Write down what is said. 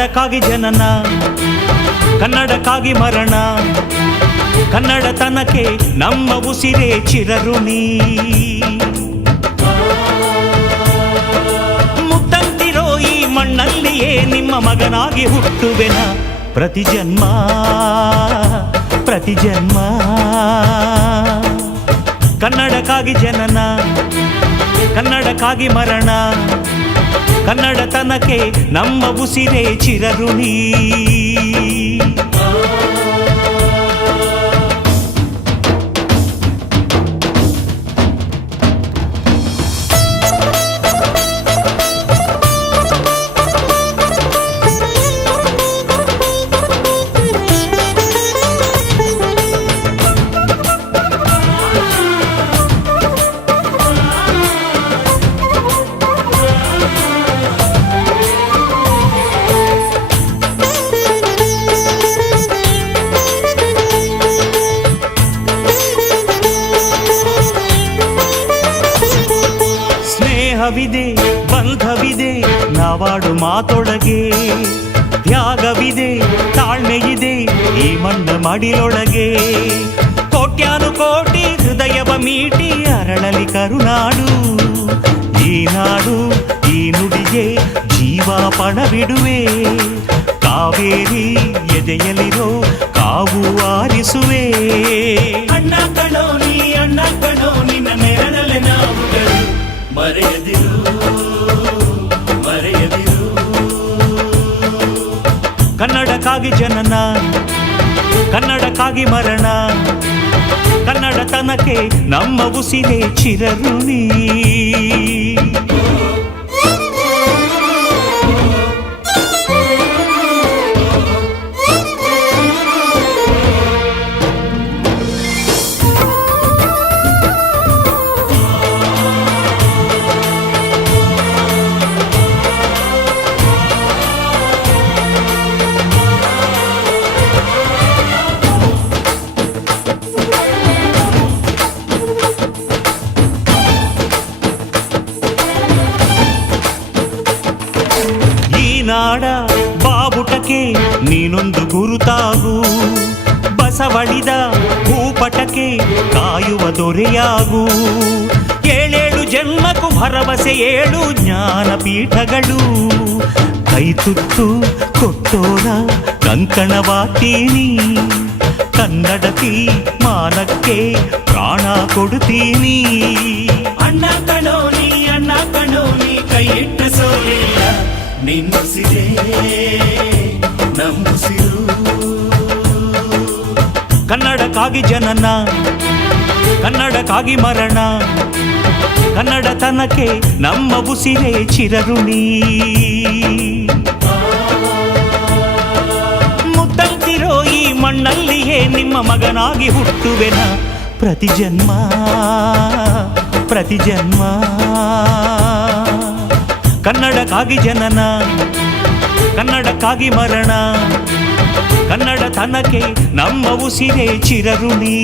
ಕನ್ನಡಕ್ಕಾಗಿ ಜನನ, ಕನ್ನಡಕ್ಕಾಗಿ ಮರಣ, ಕನ್ನಡತನಕ್ಕೆ ನಮ್ಮ ಉಸಿರೇ ಚಿರಋಣಿ. ಮುತ್ತಂತಿರೋ ಈ ಮಣ್ಣಲ್ಲಿಯೇ ನಿಮ್ಮ ಮಗನಾಗಿ ಹುಟ್ಟುವೆನ, ಪ್ರತಿ ಜನ್ಮ ಪ್ರತಿ ಜನ್ಮ. ಕನ್ನಡಕ್ಕಾಗಿ ಜನನ, ಕನ್ನಡಕ್ಕಾಗಿ ಮರಣ, ಕನ್ನಡತನಕ್ಕೆ ನಮ್ಮ ಉಸಿರೇ ಚಿರಋಣಿ. ಸ್ನೇಹವಿದೆ, ಬಂಧವಿದೆ ನಾವಾಡು ಮಾತೊಳಗೆ, ತ್ಯಾಗವಿದೆ, ತಾಳ್ಮೆಯಿದೆ ಈ ಮಣ್ಣ ಮಡಿಲೊಳಗೆ. ಕೋಟ್ಯಾನು ಕೋಟಿ ಹೃದಯವ ಮೀಟಿ ಅರಳಲಿ ಕರುನಾಡು. ಈ ನಾಡು ಈ ನುಡಿಗೆ ಜೀವ ಪಣವಿಡುವೆ, ಕಾವೇರಿ ಎದೆಯಲಿರೋ ಕಾವು ಆರಿಸುವೆ. ಅಣ್ಣ ಕಣೋ ನೀ, ಅಣ್ಣ ಕಣೋ ನಿನ್ನ ನೆರಳಲೆ ನಾವುಗಳು, ಮರೆಯದಿರು ಮರೆಯದಿರು. ಕನ್ನಡಕ್ಕಾಗಿ ಜನನ, ಕನ್ನಡಕ್ಕಾಗಿ ಮರಣ, ಕನ್ನಡತನಕ್ಕೆ ನಮ್ಮ ಉಸಿರೇ ಚಿರಋಣಿ. ನಾಡ ಬಾವುಟಕ್ಕೆ ನೀನೊಂದು ಗುರುತಾಗು, ಬಸವಳಿದ ಭೂಪಟಕ್ಕೆ ಕಾಯುವ ದೊರೆಯಾಗು. ಏಳೇಳು ಜನ್ಮಕ್ಕೂ ಭರವಸೆ ಏಳು ಜ್ಞಾನಪೀಠಗಳು, ಕೈ ತುತ್ತು ಕೊಟ್ಟೋರ ಕಂಕಣವಾಗ್ತೀನಿ. ಕನ್ನಡತಿ ಮಾನಕ್ಕೆ ಪ್ರಾಣ ಕೊಡುತ್ತೀನಿ. ಅಣ್ಣ ಕಣೋ ನೀ, ಅಣ್ಣ ಕಣೋ ನೀ ಕೈ ಇಟ್ಟ ಸೋಲಿಲ್ಲ, ನಿನ್ನುಸಿರೇ ನಮ್ಮುಸಿರು. ಕನ್ನಡಕ್ಕಾಗಿ ಜನನ, ಕನ್ನಡಕ್ಕಾಗಿ ಮರಣ, ಕನ್ನಡತನಕ್ಕೆ ನಮ್ಮ ಉಸಿರೇ ಚಿರಋಣಿ. ಮುತ್ತಂತಿರೋ ಈ ಮಣ್ಣಲ್ಲಿಯೇ ನಿಮ್ಮ ಮಗನಾಗಿ ಹುಟ್ಟುವೆನ, ಪ್ರತಿ ಜನ್ಮ ಪ್ರತಿ ಜನ್ಮ. ಕನ್ನಡಕ್ಕಾಗಿ ಜನನ, ಕನ್ನಡಕ್ಕಾಗಿ ಮರಣ, ಕನ್ನಡತನಕ್ಕೆ ನಮ್ಮ ಉಸಿರೇ ಚಿರಋಣಿ.